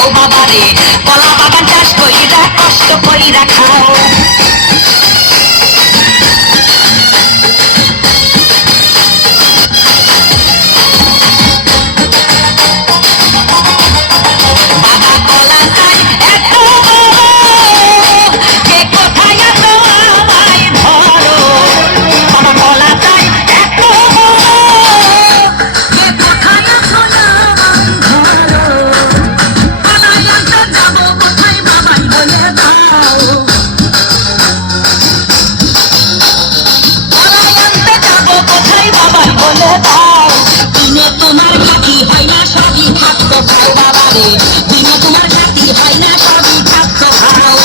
খাও বাবা রে, কলা বাগান চাষ কইরা কষ্ট কইরা খাও। বাবা কলা চাই এত যে কোথায় এত আমায় ধরো, বাবা কলা চাই এত যে কোথায় এত আমায় ধরো, কলাই আনতে যাবো কোথায় বাবাই বলে দাও, কলাই আনতে যাবো কোথায় বাবাই বলে দাও। দিনে তোমার খাতি হয় না সবই থাকতো খাও বাবা রে, দিনে তোমার খাতি হয় না সবই থাকতো খাও।